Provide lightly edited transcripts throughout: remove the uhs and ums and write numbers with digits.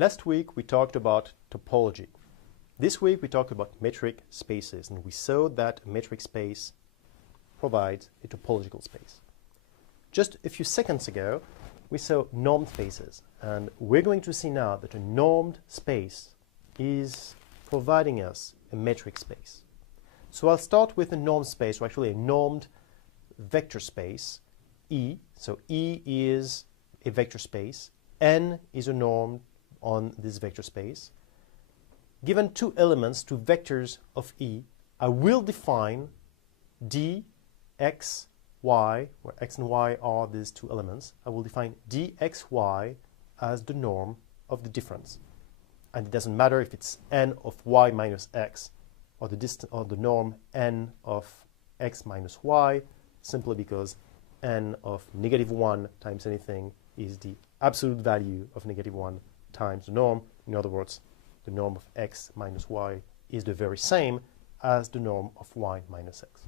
Last week we talked about topology. This week we talked about metric spaces, and we saw that a metric space provides a topological space. Just a few seconds ago we saw normed spaces, and we're going to see now that a normed space is providing us a metric space. So I'll start with a normed space, or actually a normed vector space, E. So E is a vector space, N is a norm on this vector space. Given two elements, two vectors of E, I will define d, x, y, where x and y are these two elements. I will define dxy as the norm of the difference. And it doesn't matter if it's n of y minus x or the norm n of x minus y, simply because n of -1 times anything is the absolute value of -1 times the norm. In other words, the norm of x minus y is the very same as the norm of y minus x.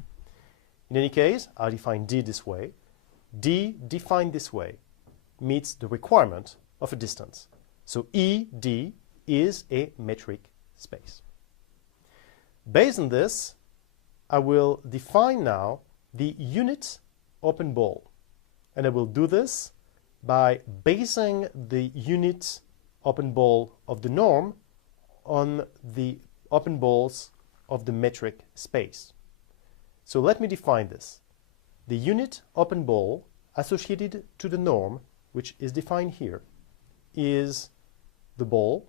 In any case, I define d this way. D defined this way meets the requirement of a distance. So ED is a metric space. Based on this, I will define now the unit open ball. And I will do this by basing the unit open ball of the norm on the open balls of the metric space. So let me define this. The unit open ball associated to the norm, which is defined here, is the ball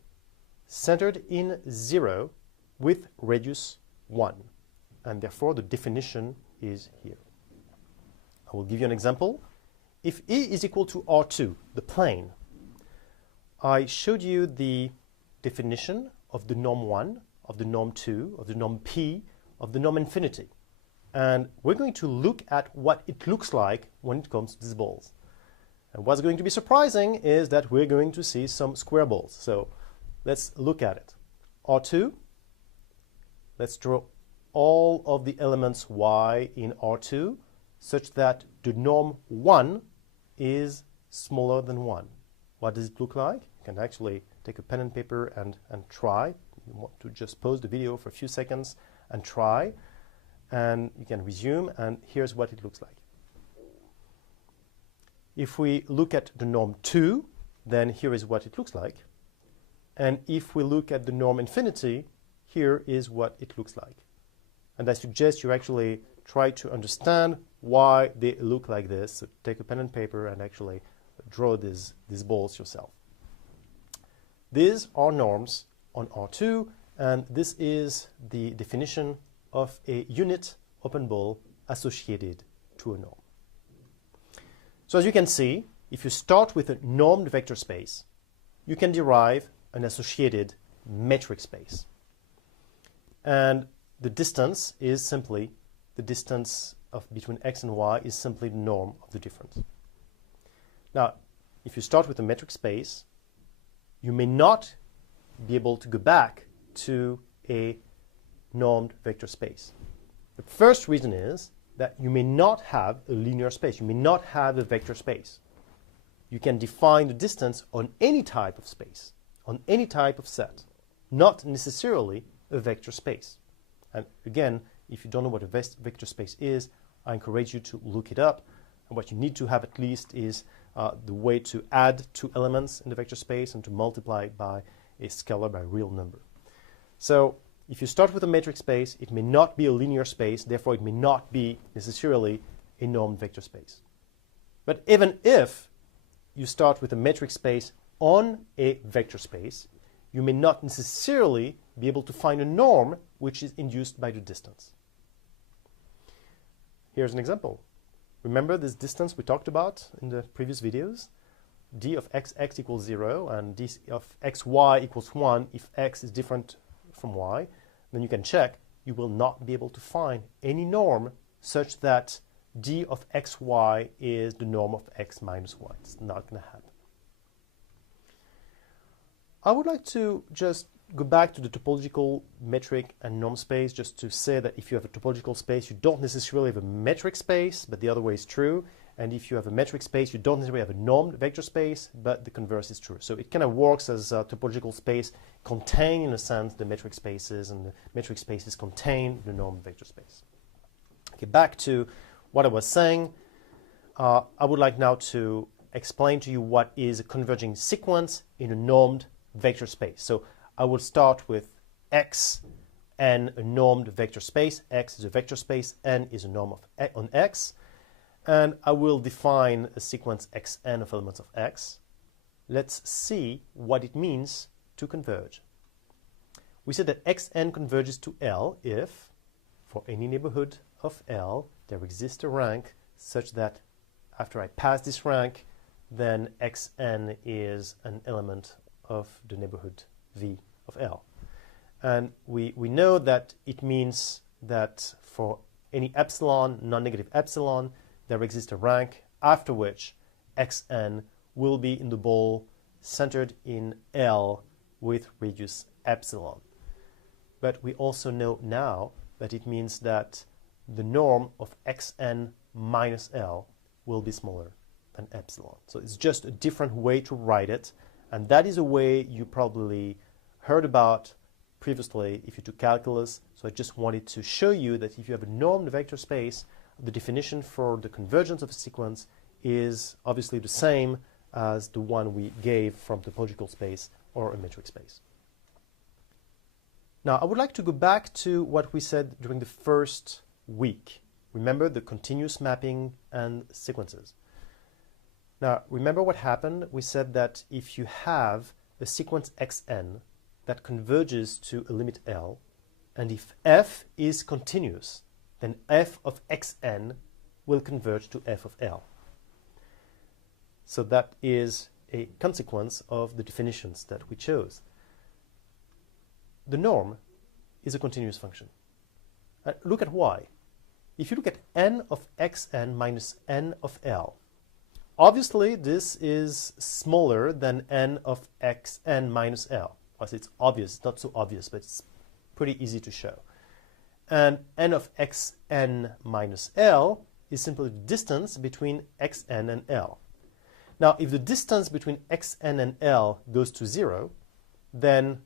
centered in 0 with radius 1. And therefore, the definition is here. I will give you an example. If E is equal to R2, the plane, I showed you the definition of the norm 1, of the norm 2, of the norm P, of the norm infinity. And we're going to look at what it looks like when it comes to these balls. And what's going to be surprising is that we're going to see some square balls. So let's look at it. R2, let's draw all of the elements y in R2 such that the norm 1 is smaller than 1. What does it look like? You can actually take a pen and paper and try. You want to just pause the video for a few seconds and try. And you can resume, and here's what it looks like. If we look at the norm 2, then here is what it looks like. And if we look at the norm infinity, here is what it looks like. And I suggest you actually try to understand why they look like this. So take a pen and paper and actually draw these balls yourself. These are norms on R2, and this is the definition of a unit open ball associated to a norm. So as you can see, if you start with a normed vector space, you can derive an associated metric space. And the distance is simply the distance between x and y is simply the norm of the difference. Now, if you start with a metric space, you may not be able to go back to a normed vector space. The first reason is that you may not have a linear space. You may not have a vector space. You can define the distance on any type of space, on any type of set, not necessarily a vector space. And again, if you don't know what a vector space is, I encourage you to look it up. And what you need to have at least is the way to add two elements in the vector space and to multiply it by a scalar, by a real number. So if you start with a metric space, it may not be a linear space, therefore it may not be necessarily a normed vector space. But even if you start with a metric space on a vector space, you may not necessarily be able to find a norm which is induced by the distance. Here's an example. Remember this distance we talked about in the previous videos? D of xx equals 0 and d of xy equals 1 if x is different from y. Then you can check. You will not be able to find any norm such that d of xy is the norm of x minus y. It's not going to happen. I would like to just go back to the topological metric and norm space just to say that if you have a topological space, you don't necessarily have a metric space, but the other way is true. And if you have a metric space, you don't necessarily have a normed vector space, but the converse is true. So it kind of works as a topological space contain, in a sense, the metric spaces, and the metric spaces contain the normed vector space. Okay, back to what I was saying. I would like now to explain to you what is a converging sequence in a normed vector space. So I will start with X and a normed vector space. X is a vector space, N is a norm on X. And I will define a sequence Xn of elements of X. Let's see what it means to converge. We said that Xn converges to L if, for any neighborhood of L, there exists a rank such that after I pass this rank, then Xn is an element of the neighborhood V of L. And we know that it means that for any epsilon, non-negative epsilon, there exists a rank after which Xn will be in the ball centered in L with radius epsilon. But we also know now that it means that the norm of Xn minus L will be smaller than epsilon. So it's just a different way to write it, and that is a way you probably heard about previously if you took calculus. So I just wanted to show you that if you have a normed vector space, the definition for the convergence of a sequence is obviously the same as the one we gave from topological space or a metric space. Now, I would like to go back to what we said during the first week. Remember the continuous mapping and sequences. Now, remember what happened? We said that if you have a sequence Xn that converges to a limit L, and if f is continuous, then f of Xn will converge to f of L. So that is a consequence of the definitions that we chose. The norm is a continuous function. Look at y. If you look at n of Xn minus n of L, obviously this is smaller than n of Xn minus L. Well, it's obvious, it's not so obvious, but it's pretty easy to show. And n of Xn minus L is simply the distance between Xn and L. Now, if the distance between Xn and L goes to 0, then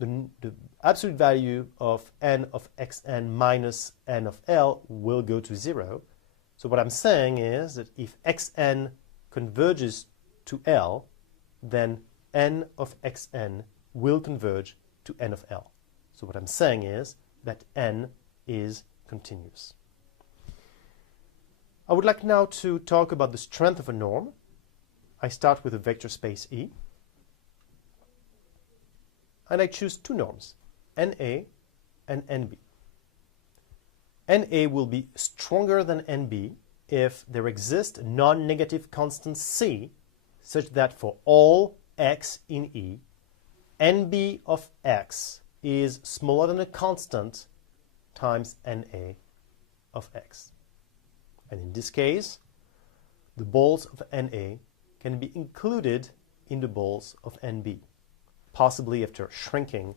the absolute value of n of Xn minus n of L will go to 0. So what I'm saying is that if Xn converges to L, then n of Xn will converge to n of L. So what I'm saying is that n is continuous. I would like now to talk about the strength of a norm. I start with a vector space E, and I choose two norms, NA and NB. NA will be stronger than NB if there exists a non-negative constant C such that for all x in E, NB of x is smaller than a constant times NA of x. And in this case, the balls of NA can be included in the balls of NB, possibly after shrinking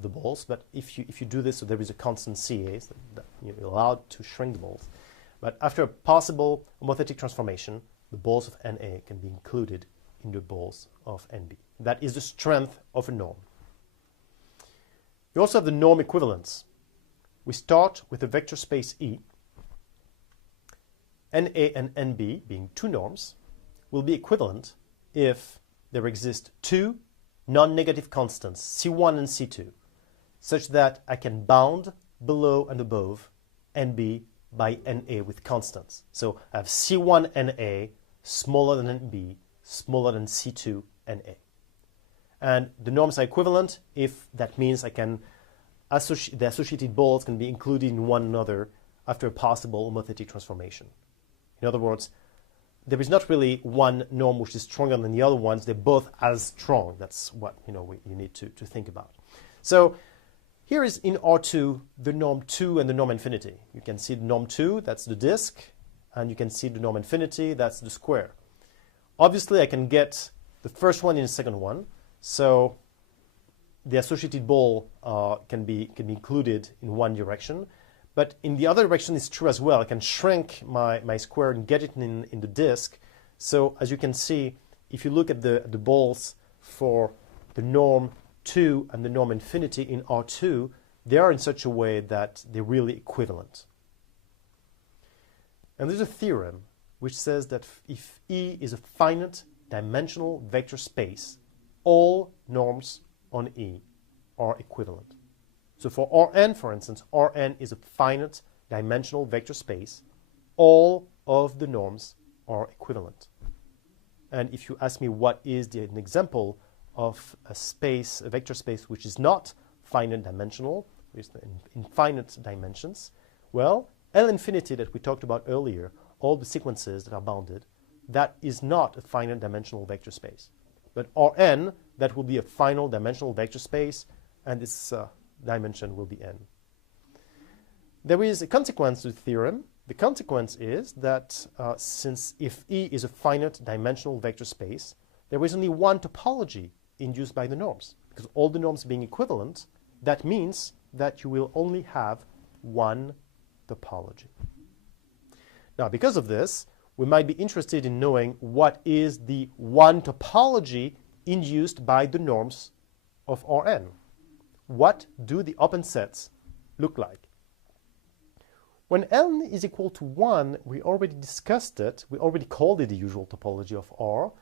the balls. But if you do this, so there is a constant CA, so that you're allowed to shrink the balls. But after a possible homothetic transformation, the balls of NA can be included in the balls of NB. That is the strength of a norm. You also have the norm equivalence. We start with a vector space E. NA and NB, being two norms, will be equivalent if there exist two non-negative constants, C1 and C2, such that I can bound below and above NB by NA with constants. So I have C1 NA smaller than NB, smaller than C2 NA. And the norms are equivalent if that means I can the associated balls can be included in one another after a possible homothetic transformation. In other words, there is not really one norm which is stronger than the other ones. They're both as strong. That's what you need to think about. So here is in R2 the norm 2 and the norm infinity. You can see the norm 2, that's the disk, and you can see the norm infinity, that's the square. Obviously, I can get the first one in the second one, so the associated ball can be included in one direction. But in the other direction, it's true as well. I can shrink my square and get it in the disk. So as you can see, if you look at the balls for the norm 2 and the norm infinity in R2, they are in such a way that they're really equivalent. And there's a theorem which says that if E is a finite dimensional vector space, all norms on E are equivalent. So for Rn, for instance, Rn is a finite dimensional vector space. All of the norms are equivalent. And if you ask me what is an example of a vector space which is not finite dimensional, with infinite dimensions, well, L infinity that we talked about earlier, all the sequences that are bounded, that is not a finite dimensional vector space. But Rn, that will be a final dimensional vector space, and this dimension will be n. There is a consequence to the theorem. The consequence is that since if E is a finite dimensional vector space, there is only one topology induced by the norms. Because all the norms being equivalent, that means that you will only have one topology. Now, because of this, we might be interested in knowing what is the one topology induced by the norms of Rn. What do the open sets look like? When n is equal to 1, we already discussed it. We already called it the usual topology of R.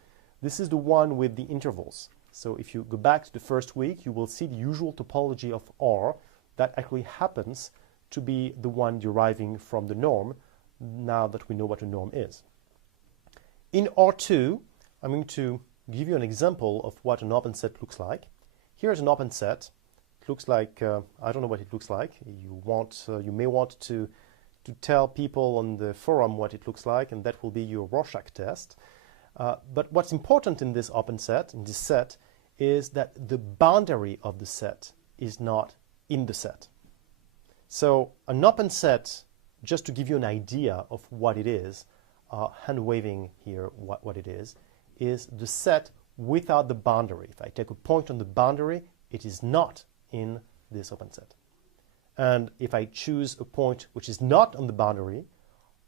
This is the one with the intervals. So if you go back to the first week, you will see the usual topology of R that actually happens to be the one deriving from the norm, now that we know what a norm is. In R2, I'm going to give you an example of what an open set looks like. Here's an open set. It looks like, I don't know what it looks like. You may want to tell people on the forum what it looks like, and that will be your Rorschach test. But what's important in this open set, in this set, is that the boundary of the set is not in the set. So an open set, just to give you an idea of what it is, hand waving here what it is the set without the boundary. If I take a point on the boundary, it is not in this open set. And if I choose a point which is not on the boundary,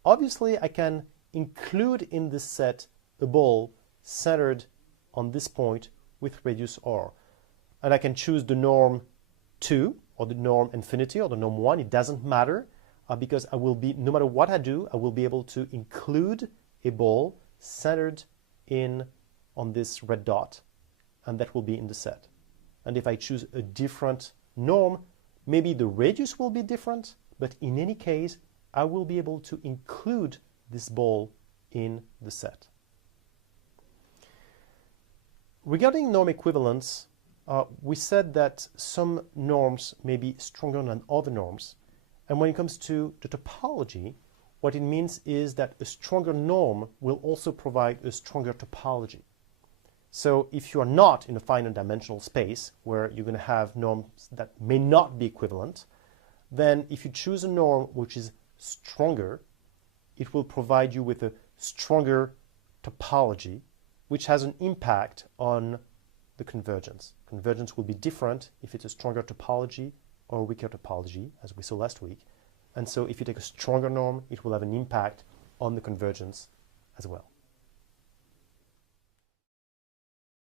obviously I can include in this set a ball centered on this point with radius r. And I can choose the norm 2 or the norm infinity or the norm 1. It doesn't matter because I will be, no matter what I do, I will be able to include a ball centered on this red dot, and that will be in the set. And if I choose a different norm, maybe the radius will be different, but in any case, I will be able to include this ball in the set. Regarding norm equivalence, we said that some norms may be stronger than other norms. And when it comes to the topology, what it means is that a stronger norm will also provide a stronger topology. So if you are not in a finite dimensional space where you're going to have norms that may not be equivalent, then if you choose a norm which is stronger, it will provide you with a stronger topology, which has an impact on the convergence. Convergence will be different if it's a stronger topology or a weaker topology, as we saw last week. And so if you take a stronger norm, it will have an impact on the convergence as well.